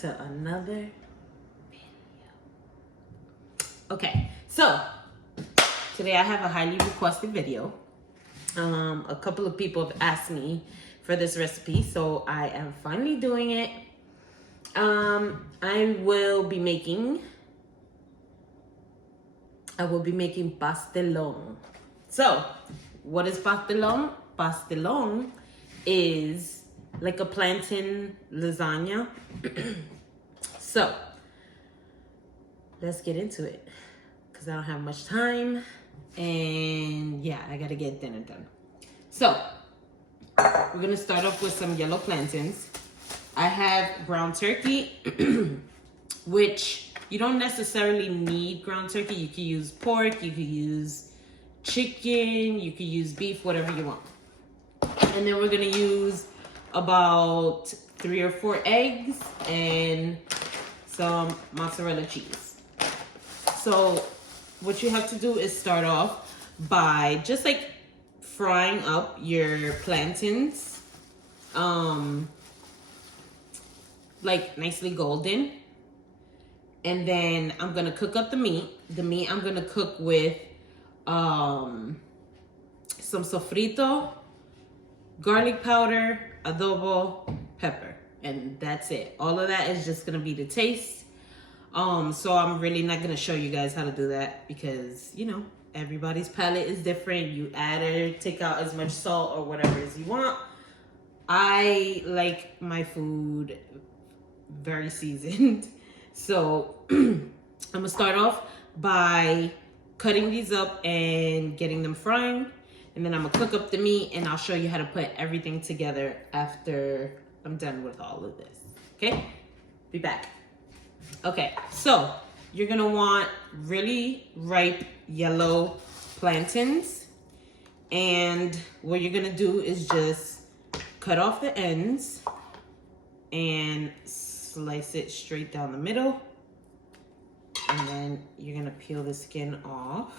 To another video. Okay, so today I have a highly requested video. A couple of people have asked me for this recipe, so I am finally doing it. I will be making pastelon. So, what is pastelon? Pastelon is like a plantain lasagna. So, let's get into it because I don't have much time and yeah, I gotta get dinner done. So, we're gonna start off with some yellow plantains. I have ground turkey, which you don't necessarily need ground turkey. You can use pork, you can use chicken, you can use beef, whatever you want. And then we're gonna use about 3 or 4 eggs and some mozzarella cheese. So what you have to do is start off by just like frying up your plantains, like nicely golden. And then I'm gonna cook up the meat. The meat I'm gonna cook with some sofrito, garlic powder, adobo, pepper, and that's it. All of that is just gonna be the taste. So I'm really not gonna show you guys how to do that because, you know, everybody's palate is different. You add or take out as much salt or whatever as you want. I like my food very seasoned. So I'm gonna start off by cutting these up and getting them frying. And then I'm gonna cook up the meat and I'll show you how to put everything together after I'm done with all of this. Okay, be back. Okay, so you're gonna want really ripe yellow plantains. And what you're gonna do is just cut off the ends and slice it straight down the middle. And then you're gonna peel the skin off.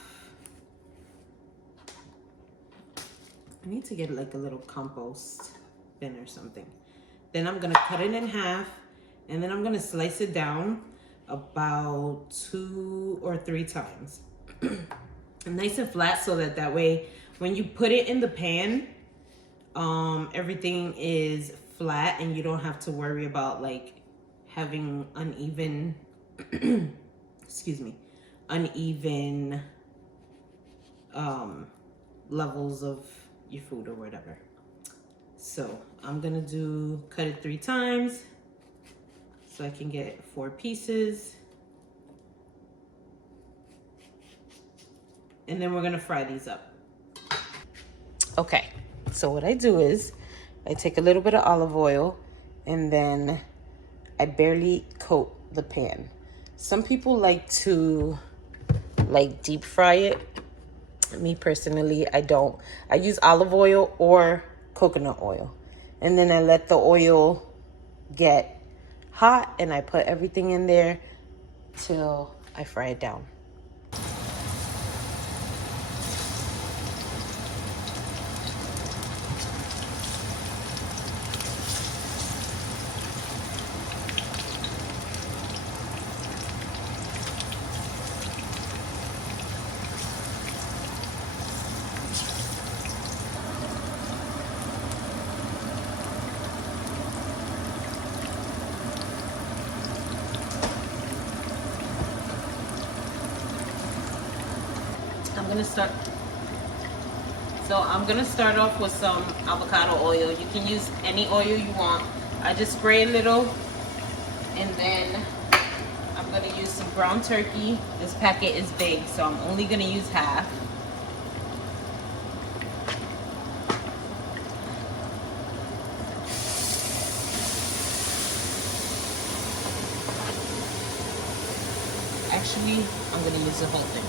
I need to get like a little compost bin or something. Then I'm gonna cut it in half and then I'm gonna slice it down about 2 or 3 times. Nice and flat so that way when you put it in the pan, everything is flat and you don't have to worry about like having uneven, uneven levels of your food or whatever. So I'm gonna cut it 3 times so I can get 4 pieces. And then we're gonna fry these up. Okay, so what I do is I take a little bit of olive oil and then I barely coat the pan. Some people like to deep fry it. Me personally, I don't. I use olive oil or coconut oil. And then I let the oil get hot and I put everything in there till I fry it down. I'm gonna start off with some avocado oil. You can use any oil you want. I just spray a little, and then I'm gonna use some ground turkey. This packet is big, so I'm only gonna use half. Actually, I'm gonna use the whole thing.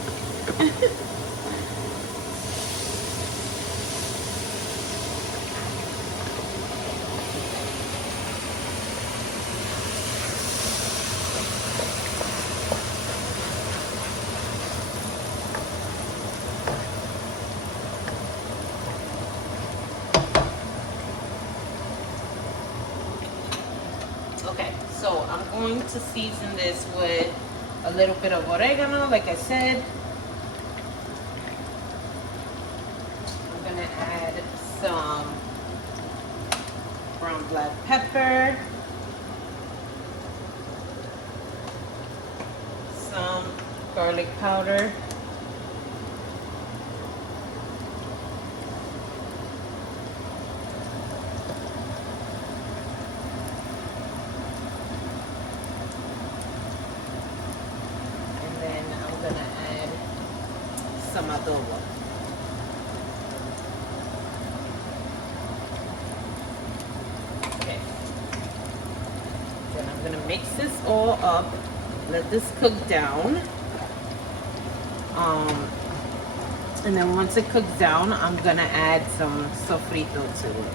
So I'm going to season this with a little bit of oregano, like I said. I'm gonna add some brown black pepper, some garlic powder, some adobo. Okay. Then I'm gonna mix this all up. Let this cook down. And then once it cooks down, I'm gonna add some sofrito to it.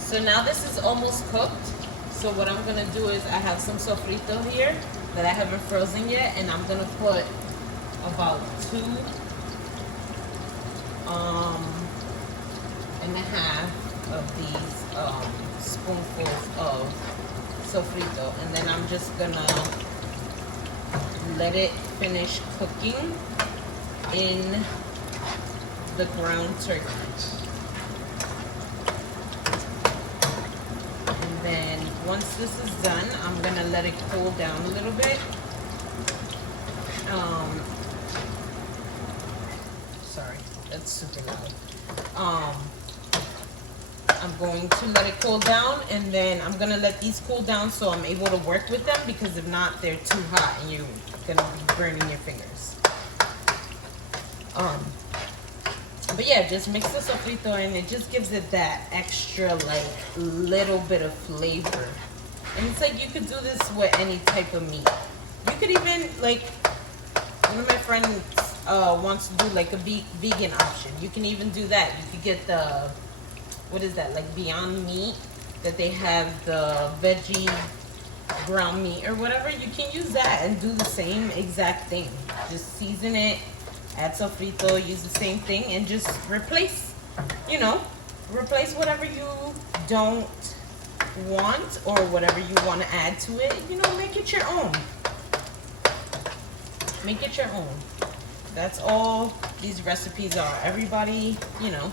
So now this is almost cooked. So what I'm gonna do is I have some sofrito here that I haven't frozen yet, and I'm gonna put about 2.5 of these spoonfuls of sofrito, and then I'm just gonna let it finish cooking in the ground turkey. Then once this is done, I'm gonna let it cool down a little bit. Sorry, that's super loud. I'm going to let it cool down, and then I'm gonna let these cool down so I'm able to work with them, because if not, they're too hot and you're gonna be burning your fingers. But yeah, just mix the sofrito and it just gives it that extra, like, little bit of flavor. And it's like you could do this with any type of meat. You could even, like, one of my friends wants to do like a vegan option. You can even do that. You could get the, what is that, like Beyond Meat, that they have the veggie ground meat or whatever. You can use that and do the same exact thing. Just season it, add sofrito, use the same thing, and just replace, you know, replace whatever you don't want or whatever you want to add to it. You know, make it your own. Make it your own. That's all these recipes are. Everybody, you know,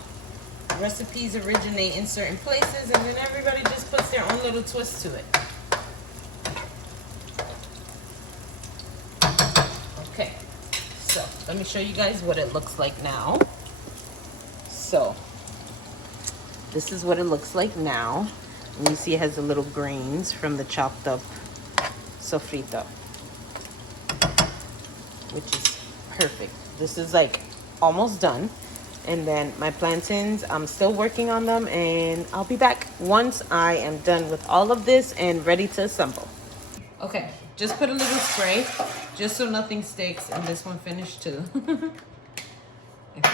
recipes originate in certain places, and then everybody just puts their own little twist to it. Okay. So let me show you guys what it looks like now. So this is what it looks like now. And you see it has the little grains from the chopped up sofrito, which is perfect. This is like almost done. And then my plantains, I'm still working on them, and I'll be back once I am done with all of this and ready to assemble. Okay, just put a little spray just so nothing sticks, and this one finished too. Okay.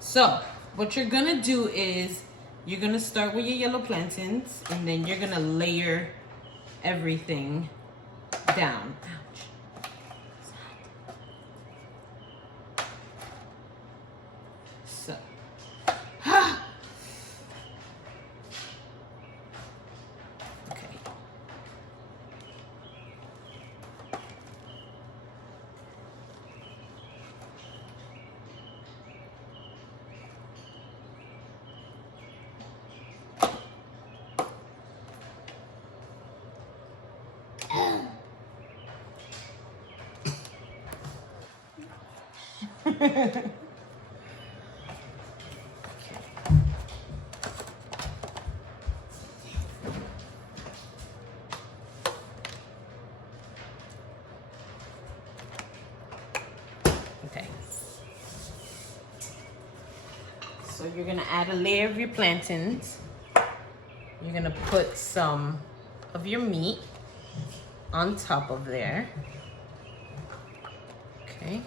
So what you're gonna do is you're gonna start with your yellow plantains, and then you're gonna layer everything down. Ouch. So okay. Okay. So you're gonna add a layer of your plantains. You're gonna put some of your meat on top of there. Okay.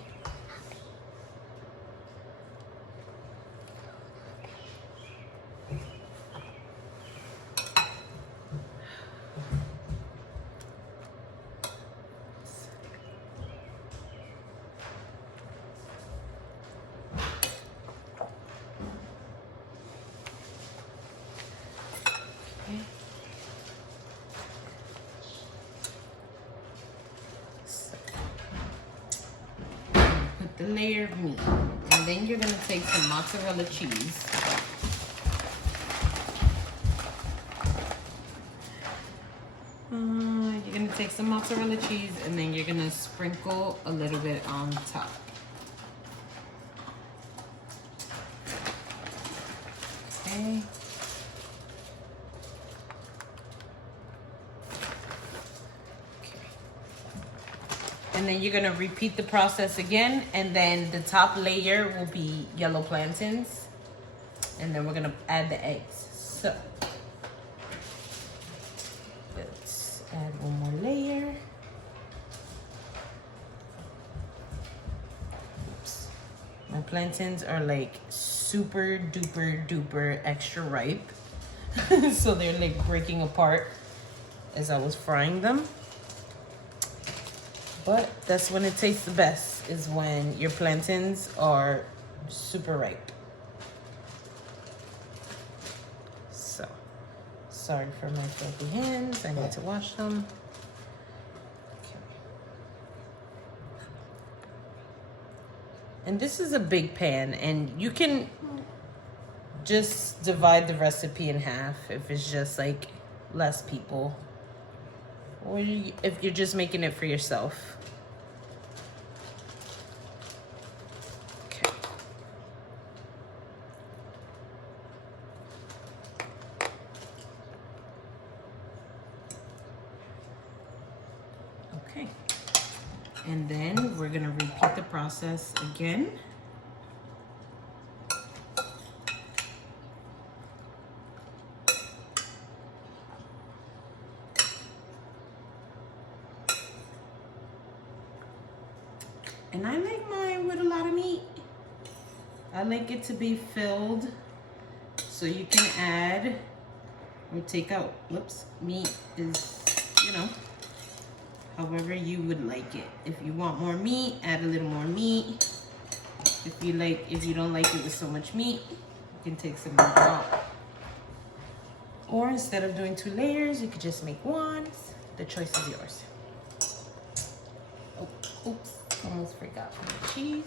The layer of meat, and then you're gonna take some mozzarella cheese. You're gonna take some mozzarella cheese, and then you're gonna sprinkle a little bit on top. Okay. And then you're gonna repeat the process again, and then the top layer will be yellow plantains, and then we're gonna add the eggs. So let's add one more layer. Oops. My plantains are like super duper duper extra ripe. So they're like breaking apart as I was frying them. But that's when it tastes the best, is when your plantains are super ripe. So, sorry for my filthy hands. I need to wash them. Okay. And this is a big pan, and you can just divide the recipe in half if it's just like less people, or if you're just making it for yourself. Okay, and then we're gonna repeat the process again. And I like mine with a lot of meat. I like it to be filled, so you can add or take out, whoops, meat is, you know, however you would like it. If you want more meat, add a little more meat. If you don't like it with so much meat, you can take some meat out. Or instead of doing 2 layers, you could just make one. The choice is yours. Oh, oops. Almost forgot my cheese.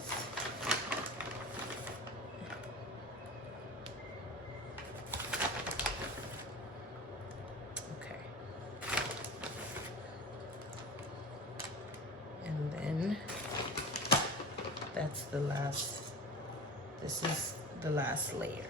Okay. And then that's the last, this is the last layer.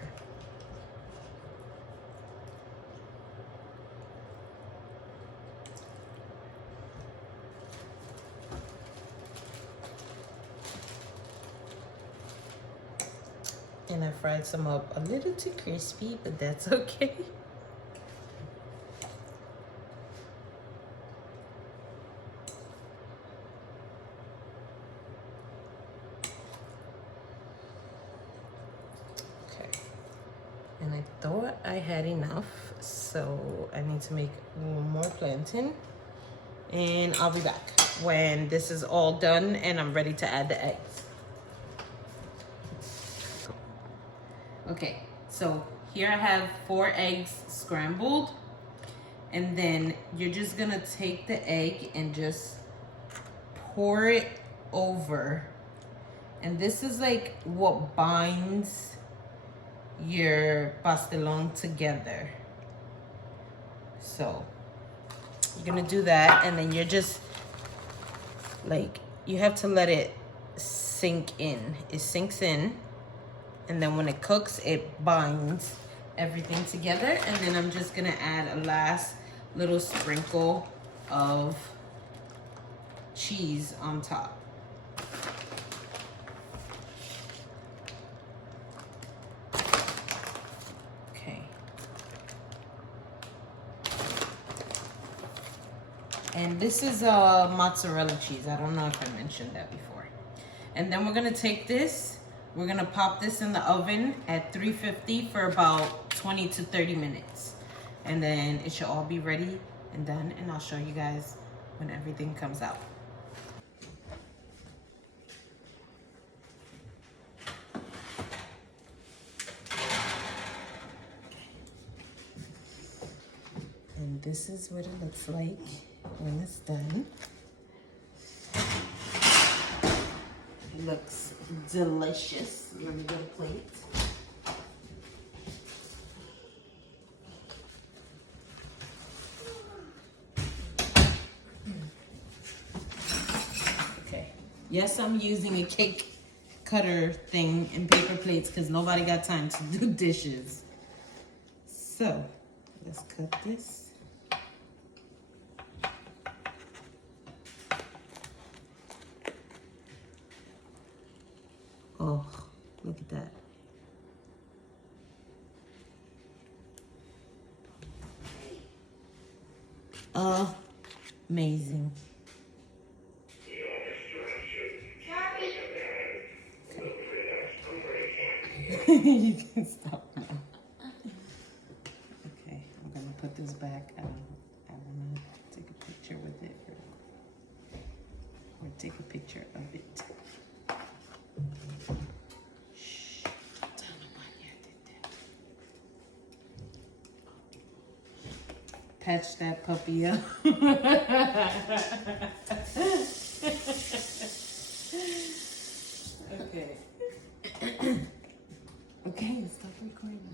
And I fried some up a little too crispy, but that's okay. Okay. And I thought I had enough, so I need to make one more plantain. And I'll be back when this is all done and I'm ready to add the eggs. Okay, so here I have 4 eggs scrambled, and then you're just gonna take the egg and just pour it over. And this is like what binds your pastelon together. So you're gonna do that, and then you're just like, you have to let it sink in. It sinks in, and then when it cooks, it binds everything together. And then I'm just gonna add a last little sprinkle of cheese on top. Okay. And this is mozzarella cheese. I don't know if I mentioned that before. And then we're gonna take this, we're gonna pop this in the oven at 350 for about 20 to 30 minutes. And then it should all be ready and done, and I'll show you guys when everything comes out. And this is what it looks like when it's done. It looks delicious. Let me get a plate. Okay. Yes, I'm using a cake cutter thing and paper plates because nobody got time to do dishes. So, let's cut this. Oh, look at that. Amazing. You can stop now. Okay, I'm gonna put this back. I wanna take a picture with it. Or take a picture of it. Shh, don't tell nobody I did that. Patch that puppy up. Okay. Okay, stop recording.